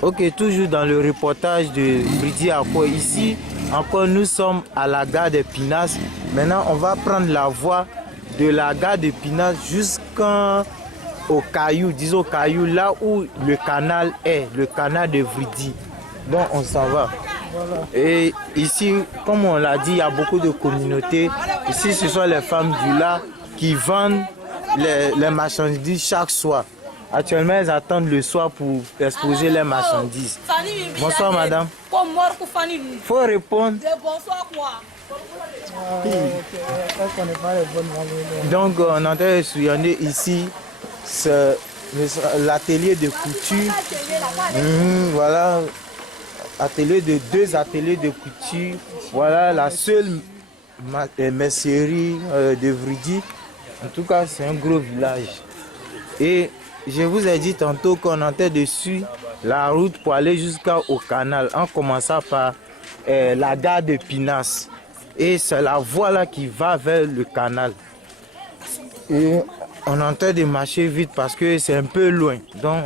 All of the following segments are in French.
Ok, toujours dans le reportage de Bridi Ako. Ici, encore nous sommes à la gare de Pinas. Maintenant, on va prendre la voie de la gare de Pinas jusqu'au Caillou, disons Caillou, là où le canal est, le canal de Bridi. Donc, on s'en va. Voilà. Et ici, comme on l'a dit, il y a beaucoup de communautés. Ici, ce sont les femmes du lac qui vendent les marchandises chaque soir. Actuellement, elles attendent le soir pour exposer les marchandises. Bonsoir, madame. Il faut répondre. Donc, on entend essuyer ici l'atelier de couture. Voilà, deux ateliers de couture. Voilà la seule mercerie de Vridi. En tout cas, c'est un gros village. Et je vous ai dit tantôt qu'on entrait dessus la route pour aller jusqu'au canal, en commençant par la gare de Pinas. Et c'est la voie là qui va vers le canal. Et on est en train de marcher vite parce que c'est un peu loin. Donc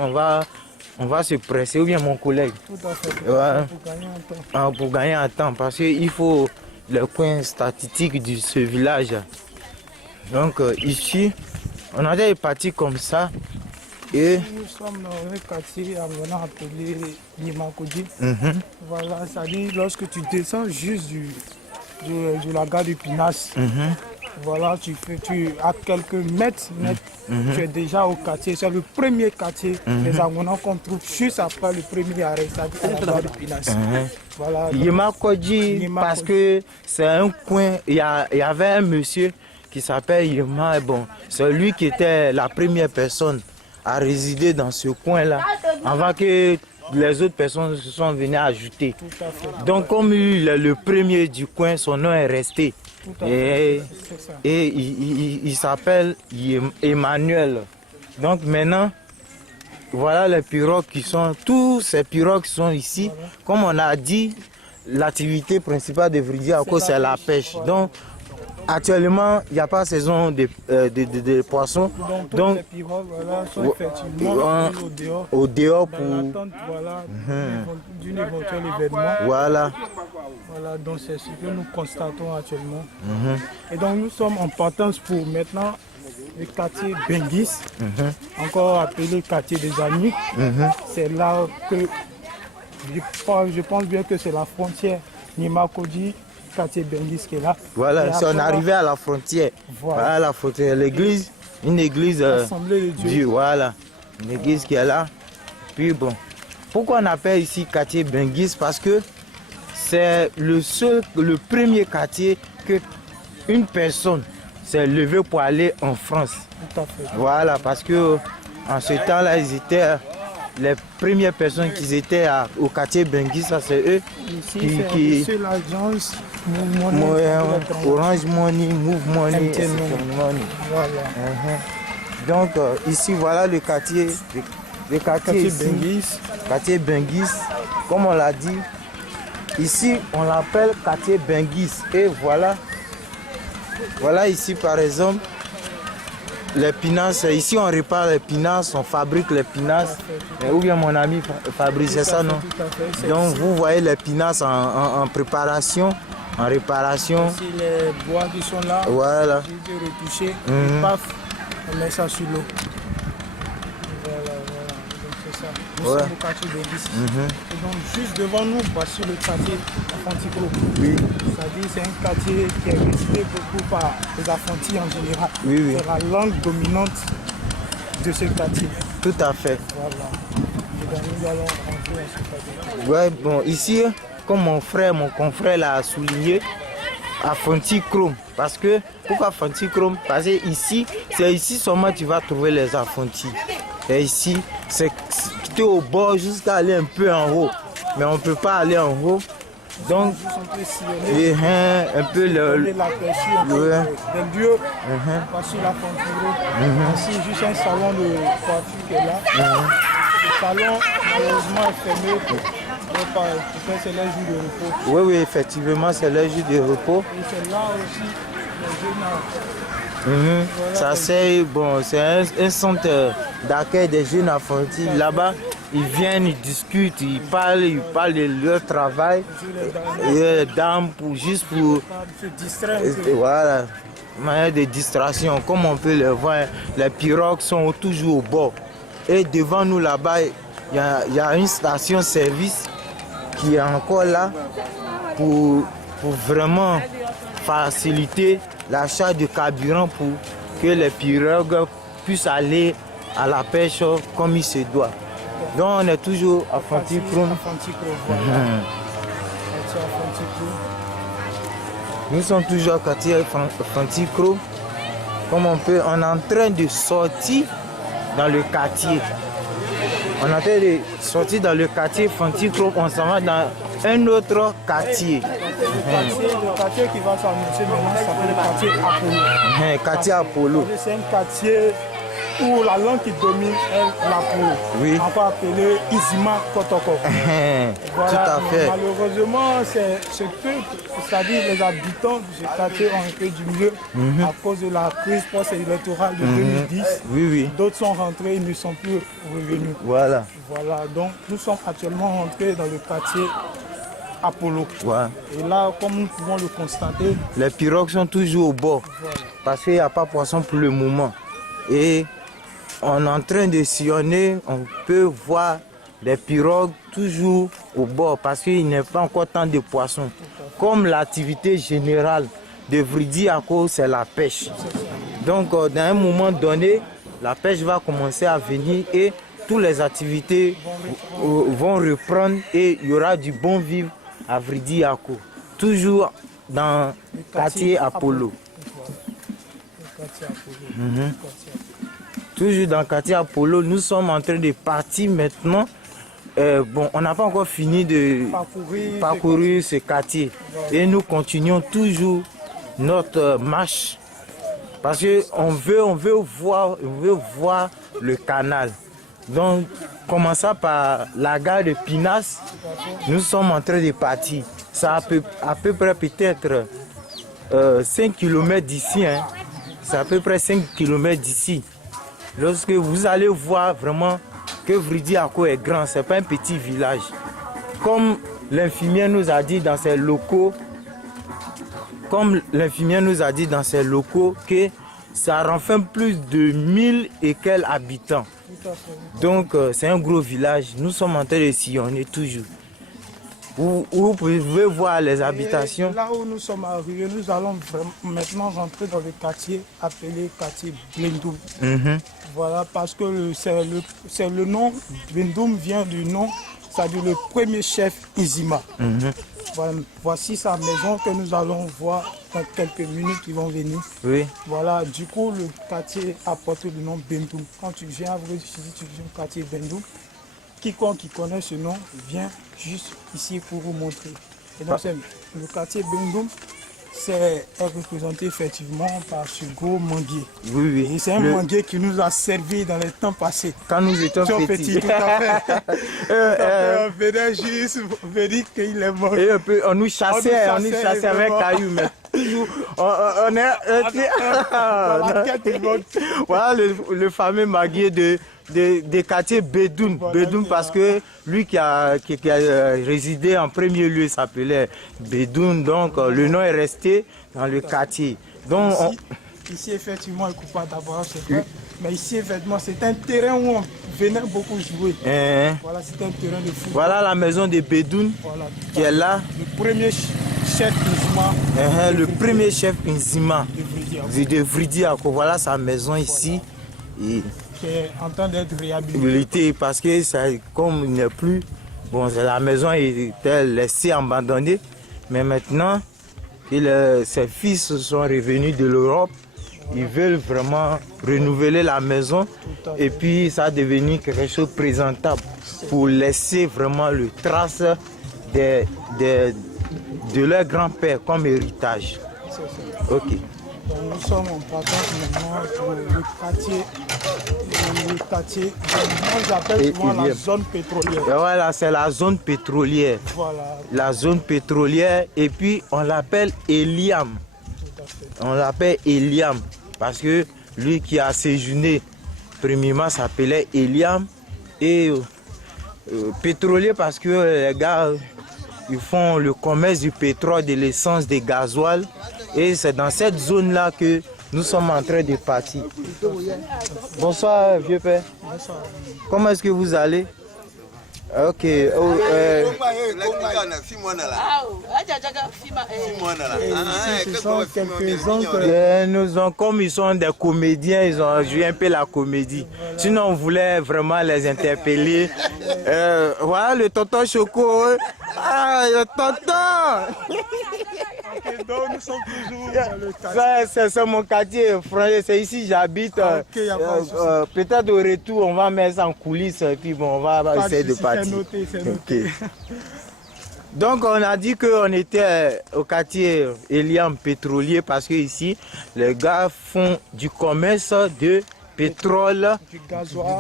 on va se presser, ou bien mon collègue. Tout à fait. Ouais. Pour gagner un temps. Pour gagner un temps, parce qu'il faut le coin statistique de ce village. Donc ici, on est parti comme ça. Et nous sommes dans un quartier appelé Nimakodi. Voilà, c'est-à-dire lorsque tu descends juste de la gare de Pinas, voilà, tu à quelques mètres, tu es déjà au quartier. C'est le premier quartier des Angonans qu'on trouve juste après le premier arrêt, c'est-à-dire la gare de Pinas. Voilà, Nimakodi, parce que c'est un coin, il y avait un monsieur qui s'appelle Yema, bon, c'est lui qui était la première personne à résider dans ce coin-là, avant que les autres personnes se sont venues ajouter. Donc comme il est le premier du coin, son nom est resté. Et il s'appelle Emmanuel. Donc maintenant, voilà les pirogues qui sont, tous ces pirogues qui sont ici. Comme on a dit, l'activité principale de Vridi Ako, c'est la pêche. Donc, actuellement, il n'y a pas saison de poissons. Donc, les pirogues sont effectivement au dehors pour l'attente d'une éventuelle événement. Voilà. Voilà, donc c'est ce que nous constatons actuellement. Et donc nous sommes en partance pour maintenant le quartier Benguis, encore appelé quartier des Amis. C'est là que je pense bien que c'est la frontière Nimakodi. Quartier Benguis qui est là. Voilà, si on est arrivé à la frontière. Voilà la frontière, l'église, une église Assemblée de Dieu. Voilà, une église qui est là. Puis bon, pourquoi on appelle ici quartier Benguis? Parce que c'est le premier quartier que une personne s'est levée pour aller en France. Tout à fait. Voilà, parce que en ce temps-là, ils étaient les premières personnes qui étaient au quartier Benguis, ça c'est eux c'est l'agence Orange Money, Move Money, Voilà. Donc ici voilà le quartier Benguis. Quartier Benguis, comme on l'a dit. Ici on l'appelle quartier Benguis. Et voilà ici par exemple les pinasses. Ici on répare les pinasses, on fabrique les pinasses. Ou bien mon ami Fabrice, c'est ça non? Donc vous voyez les pinasses en préparation, en réparation. Ici les bois qui sont là, voilà. Retouchés, paf, on met ça sur l'eau. Voilà, donc c'est ça. Nous sommes au quartier Benguis. Et donc juste devant nous, voici le quartier Afanticro. Oui. C'est-à-dire c'est un quartier qui est visité beaucoup par les Afantis en général. Oui. C'est la langue dominante de ce quartier. Tout à fait. Voilà. Et donc nous allons rentrer dans ce quartier. Ouais, bon, ici, comme mon confrère l'a souligné, Afantichrome. Parce que, pourquoi Afantichrome? Parce que ici, c'est ici seulement tu vas trouver les Afantis. Et ici, c'est quitter au bord jusqu'à aller un peu en haut. Mais on ne peut pas aller en haut. Donc, un peu des lieux, voici la Fantichrome. Ici, juste un salon de coiffure qui est là. Le salon, malheureusement, est fermé. C'est les jours de repos. Oui, effectivement, c'est les jours de repos. Et c'est là aussi les jeunes. Ça c'est bon, c'est un centre d'accueil des jeunes Afantis. Là-bas, Ils viennent, ils discutent, ils parlent de leur travail, juste pour se distraire. Voilà, manière de distraction. Comme on peut le voir, les pirogues sont toujours au bord. Et devant nous là-bas, il y a une station-service qui est encore là pour vraiment faciliter l'achat de carburant pour que les pirogues puissent aller à la pêche comme il se doit. Donc on est toujours à Fanticro. Nous sommes toujours à quartier Fanticro. Comme on est en train de sortir dans le quartier. On est en train de sortir dans le quartier Fanticro. On s'en va dans un autre quartier. Le quartier qui va s'annoncer maintenant s'appelle le quartier Apollo. Quartier Apollo. C'est un quartier où la langue qui domine est l'Apollo. Oui. Encore appelé Izima Kotoko. Voilà, tout à fait. Malheureusement, ce peuple, c'est-à-dire les habitants de ce quartier ont un peu diminué à cause de la crise post-électorale de 2010. Oui, oui. D'autres sont rentrés, ils ne sont plus revenus. Voilà. Voilà, donc nous sommes actuellement rentrés dans le quartier Apollo. Ouais. Et là, comme nous pouvons le constater, les pirogues sont toujours au bord. Voilà. Parce qu'il n'y a pas poisson pour le moment. Et on est en train de sillonner, on peut voir les pirogues toujours au bord parce qu'il n'y a pas encore tant de poissons. Comme l'activité générale de Vridiako, c'est la pêche. Donc, dans un moment donné, la pêche va commencer à venir et toutes les activités vont reprendre et il y aura du bon vivre à Vridiako. Toujours dans le quartier Apollo. Toujours dans le quartier Apollo, nous sommes en train de partir maintenant. Bon, on n'a pas encore fini de parcourir ce quartier. Et nous continuons toujours notre marche. Parce qu'on veut voir le canal. Donc, commençant par la gare de Pinas, nous sommes en train de partir. Ça à peu près peut-être 5 km d'ici. Hein. C'est à peu près 5 km d'ici. Lorsque vous allez voir vraiment que Vridiako est grand, ce n'est pas un petit village. Comme l'infirmière nous a dit dans ses locaux, que ça renferme plus de 1000 et quelques habitants. Donc c'est un gros village. Nous sommes en train de sillonner toujours. Vous pouvez voir les habitations. Et là où nous sommes arrivés, nous allons maintenant rentrer dans le quartier appelé quartier Blendoum. Voilà, parce que c'est le nom, Blendoum vient du nom, c'est-à-dire le premier chef Izima. Voilà, voici sa maison que nous allons voir dans quelques minutes qui vont venir. Oui. Voilà, du coup, le quartier a porté le nom Blendoum. Quand tu viens à Vridiako, tu viens au quartier Blendoum. Quiconque qui connaît ce nom vient juste ici pour vous montrer. Et donc, le quartier Blendoum est représenté effectivement par ce gros manguier. Oui, oui. Et c'est un manguier qui nous a servi dans les temps passés. Quand nous étions petits. Tout à fait. On venait juste dire qu'il est mort. Et on nous chassait, avec cailloux. Mais on est... Voilà le fameux manguier des quartiers Bedoun. Bedoun parce que lui qui a résidé en premier lieu s'appelait Bedoun. Donc le nom est resté dans le quartier. Donc, ici effectivement, il ne coupe pas d'abord, mais ici effectivement c'est un terrain où on venait beaucoup jouer. Voilà, c'est un terrain de football. Voilà la maison de Bedoun qui est là. Le premier chef Nzima. Le premier chef Nzima de Vridiako. Voilà sa maison ici. Et qui est en train d'être réhabilité. Parce que ça, comme il n'est plus, bon, la maison était laissée abandonnée, mais maintenant que ses fils sont revenus de l'Europe, ils veulent vraiment renouveler la maison et puis ça a devenu quelque chose de présentable pour laisser vraiment le trace de leur grand-père comme héritage. Ok. Donc nous sommes en passant maintenant pour le quartier, moi j'appelle souvent la zone pétrolière. Et voilà, c'est la zone pétrolière. Voilà. La zone pétrolière et puis on l'appelle Eliam. On l'appelle Eliam parce que lui qui a séjourné premièrement s'appelait Eliam et pétrolier parce que les gars, ils font le commerce du pétrole, de l'essence, des gasoil. Et c'est dans cette zone-là que nous sommes en train de partir. Bonsoir, vieux père. Bonsoir. Comment est-ce que vous allez? Ok. Ce sont quelques oncles. Comme ils sont des comédiens, ils ont joué un peu la comédie. Sinon, on voulait vraiment les interpeller. Voilà le tonton Choco. Ah, le tonton! Okay, donc nous sommes toujours dans le quartier. C'est mon quartier, frère. C'est ici que j'habite. Peut-être au retour, on va mettre ça en coulisses et puis bon, on va essayer de partir. C'est noté. Donc on a dit qu'on était au quartier Eliam pétrolier parce que ici les gars font du commerce de pétrole,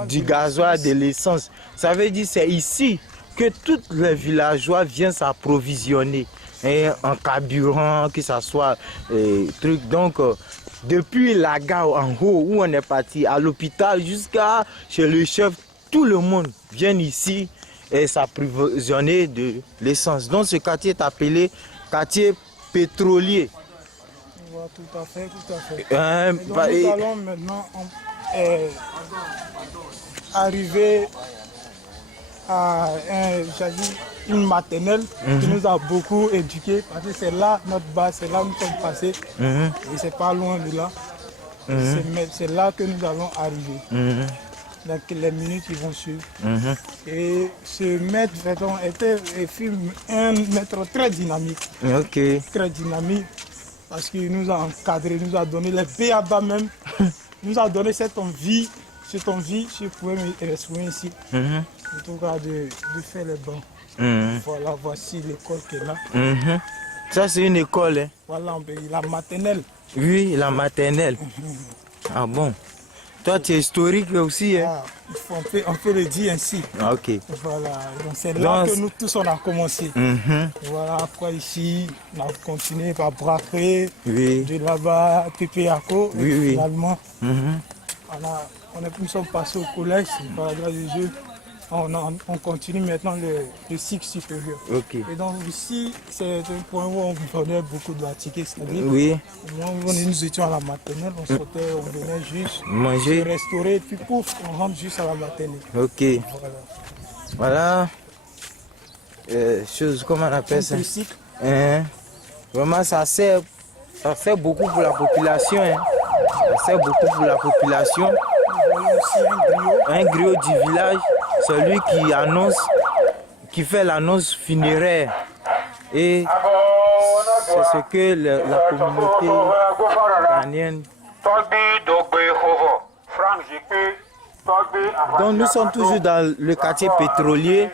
du gasoil, de l'essence. Ça veut dire c'est ici que tous les villageois viennent s'approvisionner en carburant, que ce soit trucs. Donc depuis la gare en haut où on est parti à l'hôpital jusqu'à chez le chef, tout le monde vient ici et s'approvisionner de l'essence. Donc ce quartier est appelé quartier pétrolier. Voilà, tout à fait. Donc, nous allons maintenant arriver à une maternelle qui nous a beaucoup éduqués parce que c'est là notre base, c'est là où nous sommes passés et c'est pas loin de là. C'est là que nous allons arriver. Donc les minutes qui vont suivre. Et ce maître fut un maître très dynamique. Très dynamique parce qu'il nous a encadré, nous a donné les béabas même, nous a donné cette envie, si je pouvais me retrouver ici, en tout cas de faire les bancs. Voilà, voici l'école qui est là. Ça c'est une école, hein? Voilà, la maternelle. Oui, la maternelle. Ah bon? Toi, tu es historique aussi, hein? On peut le dire ainsi. Ok. Voilà, donc c'est là que nous tous on a commencé. Voilà, après ici, on a continué par Bracré, de là-bas, Pépéaco, et finalement, nous sommes passés au collège, par la grâce de Dieu. On continue maintenant le cycle supérieur. Et donc ici, c'est un point où on donnait beaucoup de tickets, c'est-à-dire nous étions à la maternelle, on sortait, on venait juste manger, se restaurer, puis pouf, on rentre juste à la maternelle. Voilà. Chose, comment on appelle ça? Vraiment, ça sert beaucoup pour la population. Hein. Ça sert beaucoup pour la population. Un griot du village. Celui qui fait l'annonce funéraire. Et c'est ce que la communauté ghanéenne. Donc nous sommes toujours dans le quartier pétrolier.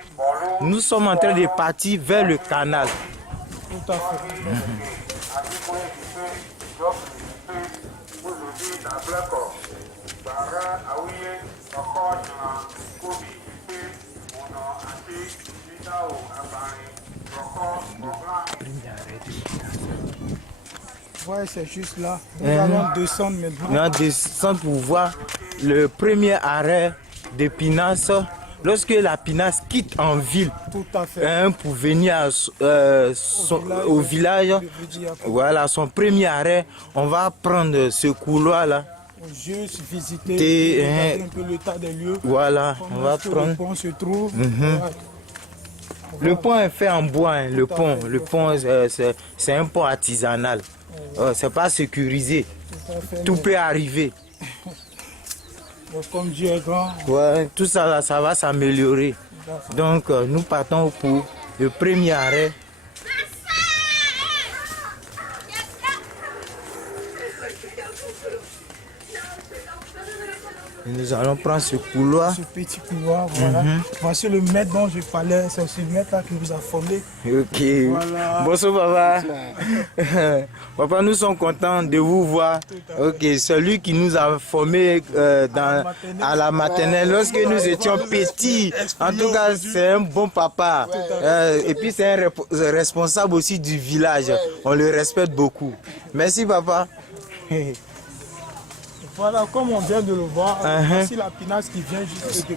Nous sommes en train de partir vers le canal. Tout à fait. Ouais, c'est juste là. Nous allons descendre maintenant. Nous allons descendre pour voir le premier arrêt de Pinas. Lorsque la Pinas quitte en ville, tout à fait. Pour venir au village, voilà son premier arrêt, on va prendre ce couloir-là. Juste visiter, regarder un peu l'état des lieux. Voilà, on va prendre. Le pont se trouve. Le pont est fait en bois, hein, le pont c'est un pont artisanal. C'est pas sécurisé. Tout peut arriver. Comme Dieu est grand. Ouais, tout ça, ça va s'améliorer. Donc nous partons pour le premier arrêt. Nous allons prendre ce couloir. Ce petit couloir, voilà. Voici le maître dont je parlais, c'est ce maître-là qui vous a formé. Ok. Voilà. Bonsoir papa. Papa, nous sommes contents de vous voir. Ok, celui qui nous a formés à la maternelle lorsque nous étions petits. En tout cas, c'est un bon papa. Et puis c'est un responsable aussi du village. On le respecte beaucoup. Merci papa. Voilà, comme on vient de le voir, voici la pinasse qui vient juste de...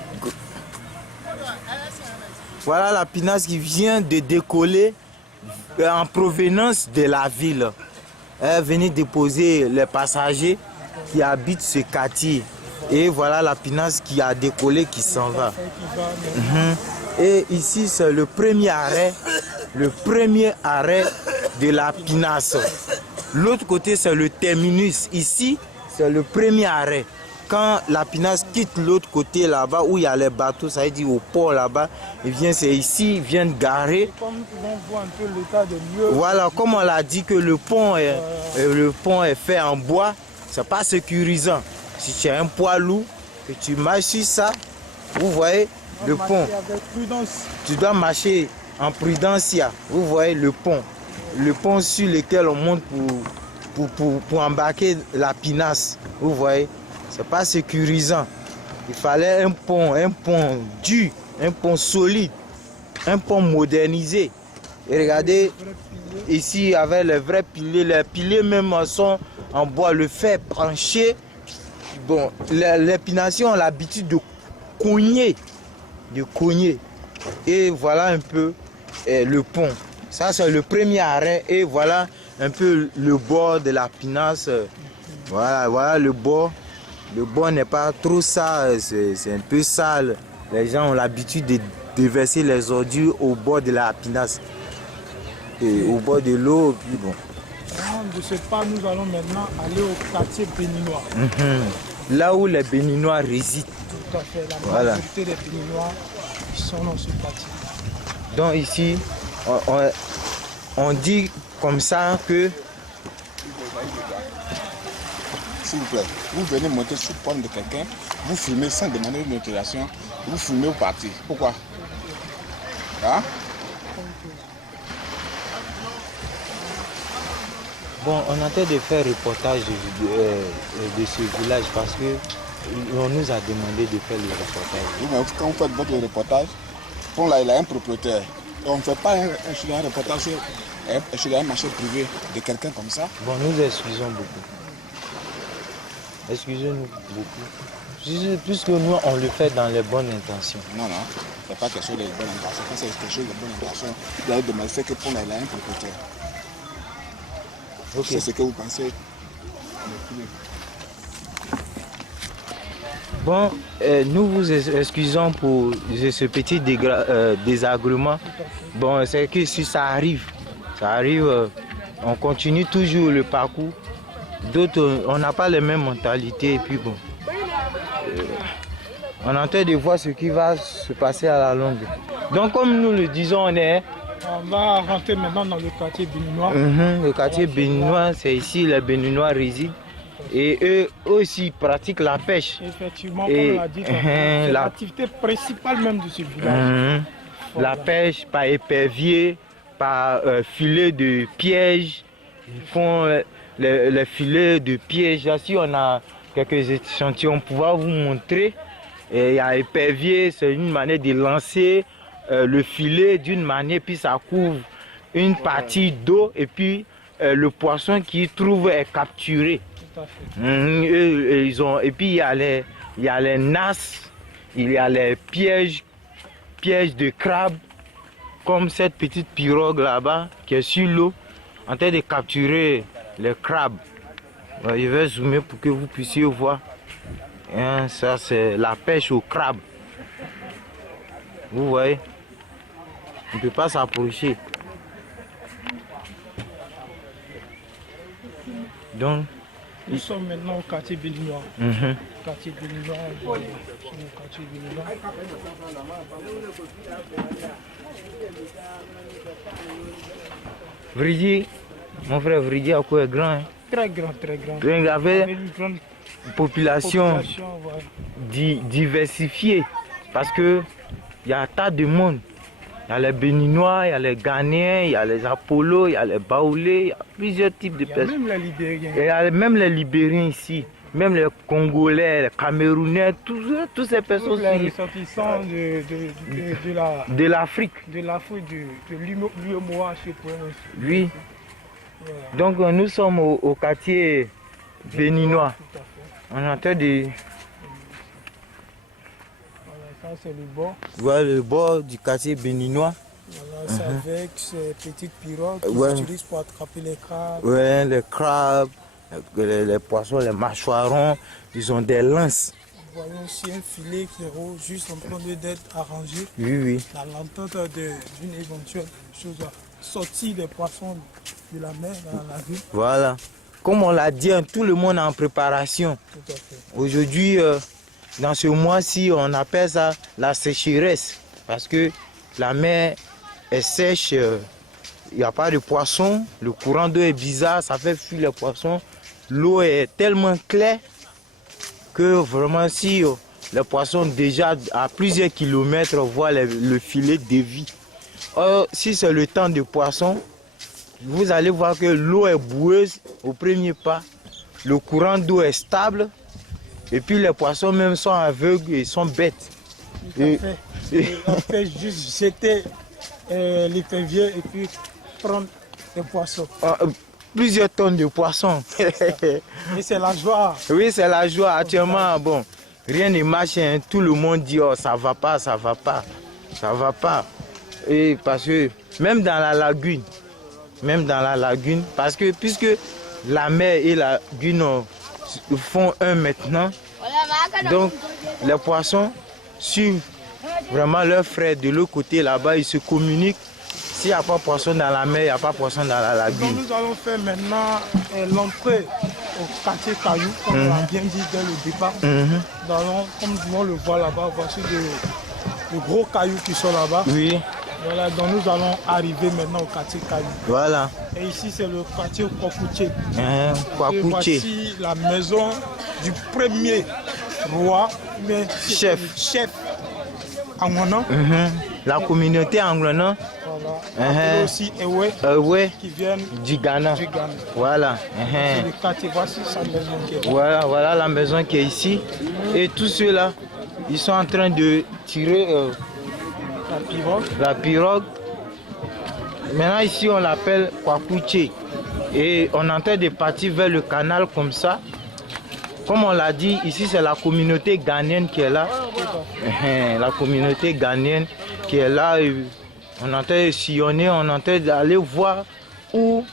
Voilà la pinasse qui vient de décoller en provenance de la ville. Elle venait déposer les passagers qui habitent ce quartier. Et voilà la pinasse qui a décollé, qui s'en va. Et ici, c'est le premier arrêt de la pinasse. L'autre côté, c'est le terminus. Ici, c'est le premier arrêt. Quand la pinasse quitte l'autre côté là-bas, où il y a les bateaux, ça veut dire au port là-bas, c'est ici, ils viennent garer. Comme on voit un peu l'état des lieux. Voilà, comme on l'a dit que le pont est fait en bois, c'est pas sécurisant. Si tu as un poids lourd, que tu marches sur ça, vous voyez le pont. Avec prudence. Tu dois marcher en prudence. Vous voyez le pont. Le pont sur lequel on monte pour embarquer la pinasse. Vous voyez, c'est pas sécurisant. Il fallait un pont dur, un pont solide, un pont modernisé. Et regardez, ici avec les vrais piliers même sont en bois, le fer branché. Bon, les pinassiers ont l'habitude de cogner. Et voilà un peu le pont. Ça c'est le premier arrêt et voilà un peu le bord de la pinasse. Voilà le bord. Le bord n'est pas trop sale, c'est un peu sale. Les gens ont l'habitude de déverser les ordures au bord de la pinasse. Et au bord de l'eau, puis bon. De ce pas, nous allons maintenant aller au quartier béninois. Là où les Béninois résident. Tout à fait, la majorité des Béninois sont dans ce quartier. Donc ici, on dit comme ça que... S'il vous plaît, vous venez monter sous pomme de quelqu'un, vous filmez sans demander une autorisation, vous filmez au parti. Pourquoi? Hein? Bon, on est en train de faire reportage de ce village parce qu'on nous a demandé de faire le reportage. Oui, mais quand vous faites votre reportage, bon là, il a un propriétaire. Et on ne fait pas un reportage sur un marché privé de quelqu'un comme ça. Bon, nous excusons beaucoup. Excusez-nous beaucoup. Puisque nous, on le fait dans les bonnes intentions. Non, ce n'est pas quelque chose de bonne intention. Quand c'est quelque chose de bonne intention, il a demandé ce que pour là, il a un propriétaire. Okay. C'est ce que vous pensez. Bon, nous vous excusons pour ce petit désagrément. Bon, c'est que si ça arrive, on continue toujours le parcours. D'autres, on n'a pas les mêmes mentalités. Et puis bon, on est en train de voir ce qui va se passer à la longue. Donc comme nous le disons, on va rentrer maintenant dans le quartier béninois. Le quartier béninois, c'est ici les Béninois résident. Et eux aussi pratiquent la pêche. Effectivement, comme on l'a dit, c'est l'activité principale même de ce village. La pêche par épervier, par filet de piège. Ils font les filets de piège. Là, si on a quelques échantillons, on pourra vous montrer. Et il y a épervier, c'est une manière de lancer le filet d'une manière, puis ça couvre une partie d'eau et puis le poisson qui trouve est capturé. Tout à fait. Et puis il y a les nasses, il y a les pièges de crabes, comme cette petite pirogue là-bas qui est sur l'eau en train de capturer les crabes. Je vais zoomer pour que vous puissiez voir. Ça c'est la pêche au crabe. Vous voyez? On ne peut pas s'approcher. Donc, nous sommes maintenant au quartier béninois. Quartier béninois, quartier béninois. Vridi, mon frère Vridi à quoi est grand. Hein? Très grand, très grand. Il y avait une grande population ouais. Diversifiée parce que il y a un tas de monde. Il y a les Béninois, il y a les Ghanéens, il y a les Apollo, il y a les Baoulés, il y a plusieurs types de personnes. Même les Libériens. Il y a même les Libériens ici, même les Congolais, les Camerounais, tous ces personnes. Les ressortissants de l'Afrique. De l'Afrique, de l'UEMOA, je pense. Oui. Voilà. Donc nous sommes au quartier béninois. On est en train de... Voilà, ça c'est le bord. Voilà le bord du quartier béninois. Voilà, c'est avec ces petites pirogues qu'ils Ouais. utilisent pour attraper les crabes. Ouais, les crabes, les poissons, les mâchoirons, ils ont des lances. Nous voyons aussi un filet qui est rouge, juste en train d'être arrangé Oui, oui. dans l'entente d'une éventuelle chose à sortir des poissons de la mer dans la rue. Voilà. Comme on l'a dit, hein, tout le monde est en préparation. Tout à fait. Aujourd'hui, dans ce mois-ci, on appelle ça la sécheresse. Parce que la mer est sèche, il n'y a pas de poissons, le courant d'eau est bizarre, ça fait fuir les poissons. L'eau est tellement claire que vraiment si les poissons déjà à plusieurs kilomètres voient le filet dévie. Or, si c'est le temps de poisson, vous allez voir que l'eau est boueuse au premier pas, le courant d'eau est stable et puis les poissons même sont aveugles et sont bêtes. Tout à fait. Et on fait juste jeter l'épervier et puis prendre les poissons. Plusieurs tonnes de poissons. Et c'est la joie. Oui, c'est la joie. Actuellement, bon, rien ne marche. Hein. Tout le monde dit, oh, ça va pas, ça va pas, ça va pas. Et parce que même dans la lagune, parce que puisque la mer et la lagune font un maintenant, donc les poissons suivent vraiment leurs frères de l'autre côté là-bas, ils se communiquent. S'il n'y a pas de poisson dans la mer, il n'y a pas de poisson dans la lagune. Donc nous allons faire maintenant l'entrée au quartier Caillou, comme on l'a bien dit dès le départ. Comme on le voit là-bas, voici de gros cailloux qui sont là-bas. Oui. Voilà, donc nous allons arriver maintenant au quartier Caillou. Voilà. Et ici c'est le quartier Kwakouché. Kwakouché. Voici la maison du premier roi, mais chef Angwana. La communauté anglonaise. Voilà. Et aussi Ewe qui viennent du Ghana. Voilà. C'est le quartier, voici sa maison qui est là. Voilà la maison qui est ici. Et tous ceux-là, ils sont en train de tirer la pirogue. Maintenant ici on l'appelle Kwakouché. Et on est en train de partir vers le canal comme ça. Comme on l'a dit, ici c'est la communauté ghanéenne qui est là. La communauté ghanéenne qui est là. On est en train de sillonner, on est en train d'aller voir où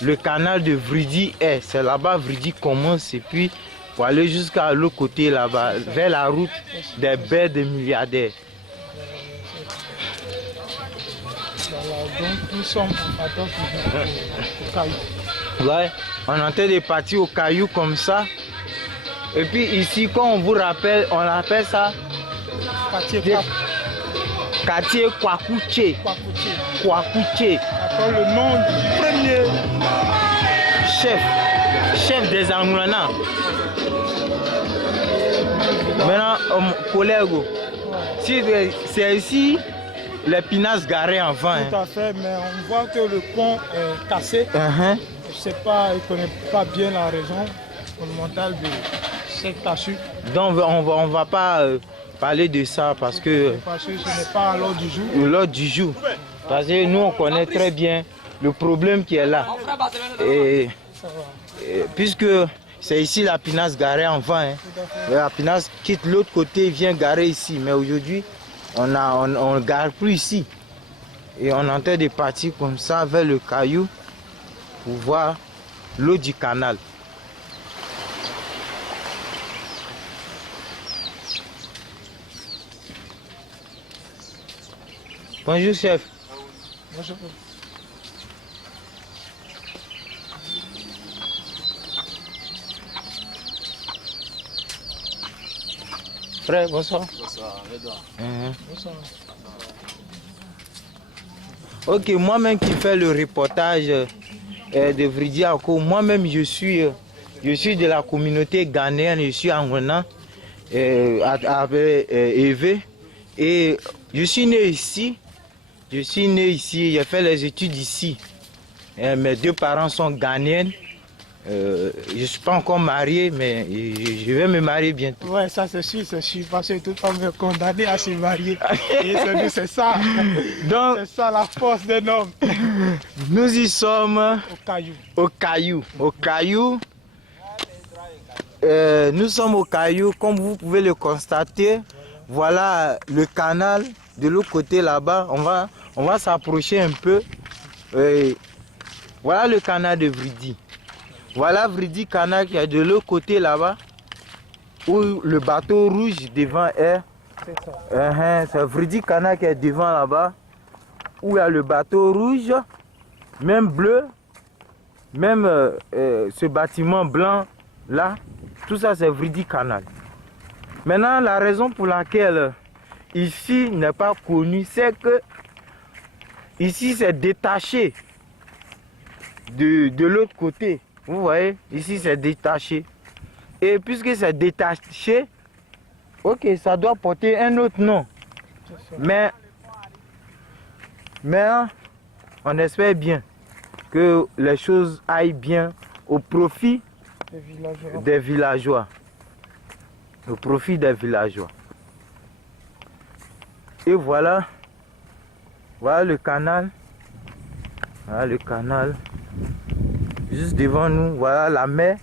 le canal de Vridi est. C'est là-bas Vridi commence et puis pour aller jusqu'à l'autre côté là-bas, vers la route des baies des milliardaires. Voilà, donc nous sommes au Caillou. Ouais, on est en train de partir au Caillou comme ça. Et puis ici, quand on vous rappelle, on appelle ça quartier Kwakouché. Kwakouché. Après le nom du premier chef des Angolais. Maintenant, collègue, si c'est ici les pinasses garées en vent. Tout à fait, mais on voit que le pont est cassé. Je ne sais pas, je ne connais pas bien la raison fondamentale de cette cassure. Donc on va pas parler de ça parce que ce n'est pas à l'ordre du jour. L'ordre du jour. Parce que nous on connaît très bien le problème qui est là. Et puisque c'est ici la pinasse garée en vent. La pinasse quitte l'autre côté, vient garer ici. Mais aujourd'hui, on ne gare plus ici. Et on est en train de partir comme ça vers le Caillou pour voir l'eau du canal. Bonjour chef. Bonjour. Frère, bonsoir. Bonsoir, Edouard. Bonsoir. Ok, moi-même qui fais le reportage de Vridi Ako, moi-même je suis de la communauté ghanéenne, je suis angolais, avec Eve. Et je suis né ici, j'ai fait les études ici. Mes deux parents sont ghanéens. Je ne suis pas encore marié, mais je vais me marier bientôt. Ouais, ça c'est sûr, parce que tout le monde est condamné à se marier. Et c'est ça. Donc, c'est ça la force d'un homme. Nous y sommes au Caillou. Nous sommes au Caillou, comme vous pouvez le constater. voilà le canal de l'autre côté là-bas. On va s'approcher un peu. Voilà le canal de Vridi. Voilà Vridi canal qui est de l'autre côté là-bas. Où le bateau rouge devant est. C'est Vridi canal qui est devant là-bas. Où il y a le bateau rouge, même bleu, même ce bâtiment blanc là. Tout ça c'est Vridi canal. Maintenant la raison pour laquelle ici n'est pas connu, c'est que ici c'est détaché de l'autre côté. Vous voyez, ici c'est détaché. Et puisque c'est détaché, ok, ça doit porter un autre nom. Mais on espère bien que les choses aillent bien au profit des villageois. Au profit des villageois. Et voilà. Voilà le canal. Voilà le canal. Juste devant nous, voilà la mer.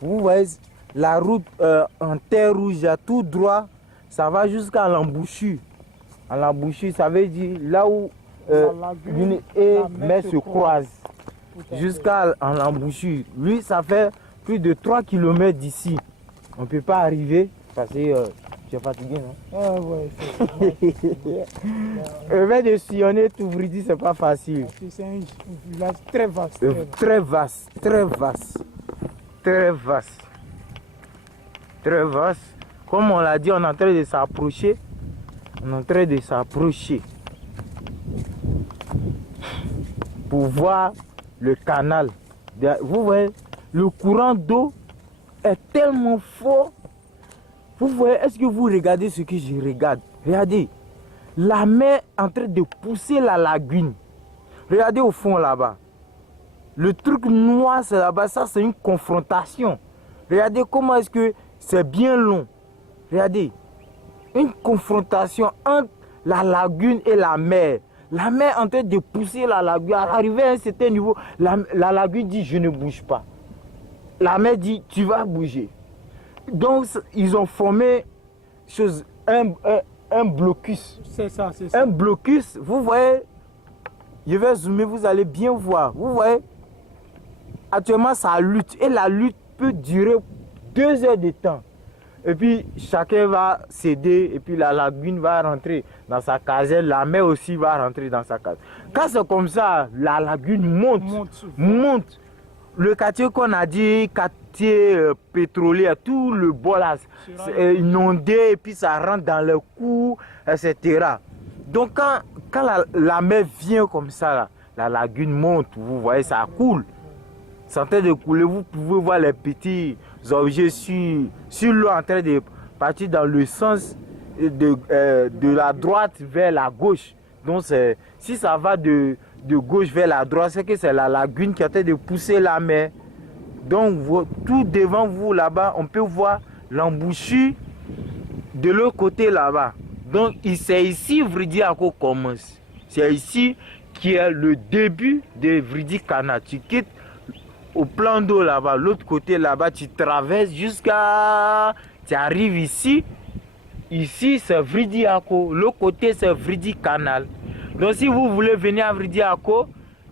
Vous voyez la route en terre rouge, tout droit, ça va jusqu'à l'embouchure. À l'embouchure, ça veut dire là où l'une et mer se croisent. Jusqu'à l'embouchure. Lui, ça fait plus de 3 km d'ici. On ne peut pas arriver parce que tu es fatigué, non? Ah ouais, Le fait de sillonner tout Vridi, c'est pas facile. c'est un village très vaste. Très vaste, très vaste. Très vaste. Très vaste. Comme on l'a dit, on est en train de s'approcher. On est en train de s'approcher. Pour voir le canal. Vous voyez, le courant d'eau est tellement fort. Vous voyez, est-ce que vous regardez ce que je regarde? Regardez, la mer est en train de pousser la lagune. Regardez au fond là-bas. Le truc noir, c'est là-bas, ça c'est une confrontation. Regardez comment est-ce que c'est bien long. Regardez, une confrontation entre la lagune et la mer. La mer est en train de pousser la lagune. Arrivé à un certain niveau, la lagune dit je ne bouge pas. La mer dit tu vas bouger. Donc ils ont formé un blocus. C'est ça, c'est ça. Un blocus, vous voyez, je vais zoomer, vous allez bien voir. Vous voyez, actuellement ça lutte et la lutte peut durer 2 heures de temps. Et puis chacun va céder et puis la lagune va rentrer dans sa caserne, la mer aussi va rentrer dans sa caserne. Quand c'est comme ça, la lagune monte. Le quartier qu'on a dit, quartier pétrolier, tout le bord là, c'est inondé et puis ça rentre dans le cou, etc. Donc quand la mer vient comme ça, là, la lagune monte, vous voyez, ça coule. C'est en train de couler, vous pouvez voir les petits objets sur l'eau en train de partir dans le sens de la droite vers la gauche. Donc si ça va de gauche vers la droite, c'est que c'est la lagune qui est en train de pousser la mer. Donc tout devant vous là-bas, on peut voir l'embouchure de l'autre côté là-bas. Donc c'est ici Vridi Ako commence. C'est ici qui est le début de Vridi Canal. Tu quittes au plan d'eau là-bas, l'autre côté là-bas, tu traverses jusqu'à... Tu arrives ici. Ici c'est Vridi Ako. L'autre côté c'est Vridi Canal. Donc si vous voulez venir à Vridi Ako,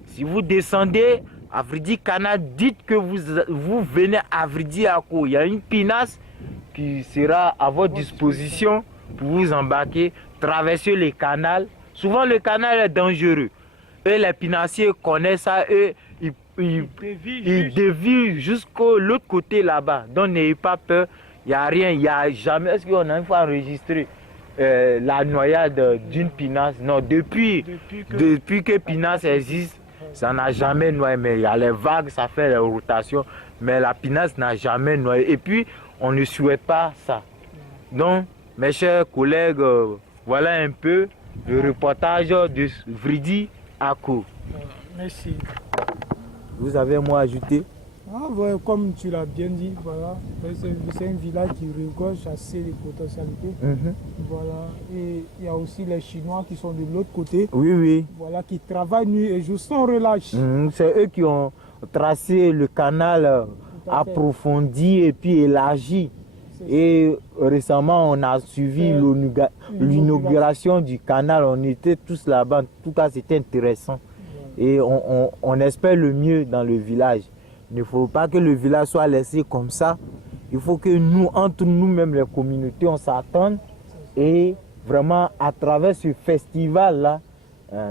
si vous descendez à Vridi Canal, dites que vous venez à Vridi Ako. Il y a une pinasse qui sera à votre disposition pour vous embarquer, traverser le canal. Souvent le canal est dangereux. Et les pinassiers connaissent ça. Et ils dévient jusqu'au l'autre côté là-bas. Donc n'ayez pas peur. Il n'y a rien, il n'y a jamais. Est-ce qu'on a une fois enregistré la noyade d'une pinasse? Non, depuis que pinasse existe, ça n'a jamais noyé. Mais il y a les vagues, ça fait les rotations. Mais la pinasse n'a jamais noyé. Et puis, on ne souhaite pas ça. Donc, mes chers collègues, voilà un peu le reportage de Vridi Ako. Merci. Vous avez un mot à ajouter? Ah, ouais, comme tu l'as bien dit, voilà, c'est un village qui regorge assez de potentialités. Voilà, et il y a aussi les Chinois qui sont de l'autre côté. Oui, oui. Voilà, qui travaillent nuit et jour sans relâche. C'est eux qui ont tracé le canal approfondi et puis élargi. Et récemment, on a suivi l'inauguration du canal. On était tous là-bas. En tout cas, c'était intéressant. Et on espère le mieux dans le village. Il ne faut pas que le village soit laissé comme ça. Il faut que nous, entre nous-mêmes, les communautés, on s'attende. Et vraiment, à travers ce festival-là,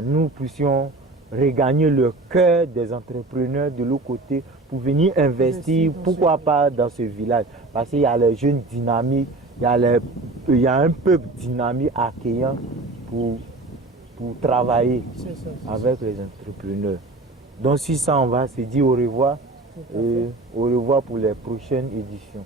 nous puissions regagner le cœur des entrepreneurs de l'autre côté pour venir investir, pourquoi pas dans ce village. Parce qu'il y a les jeunes dynamiques, il y a un peuple dynamique accueillant pour travailler avec les entrepreneurs. Donc sur ça, on va se dire au revoir et au revoir pour les prochaines éditions.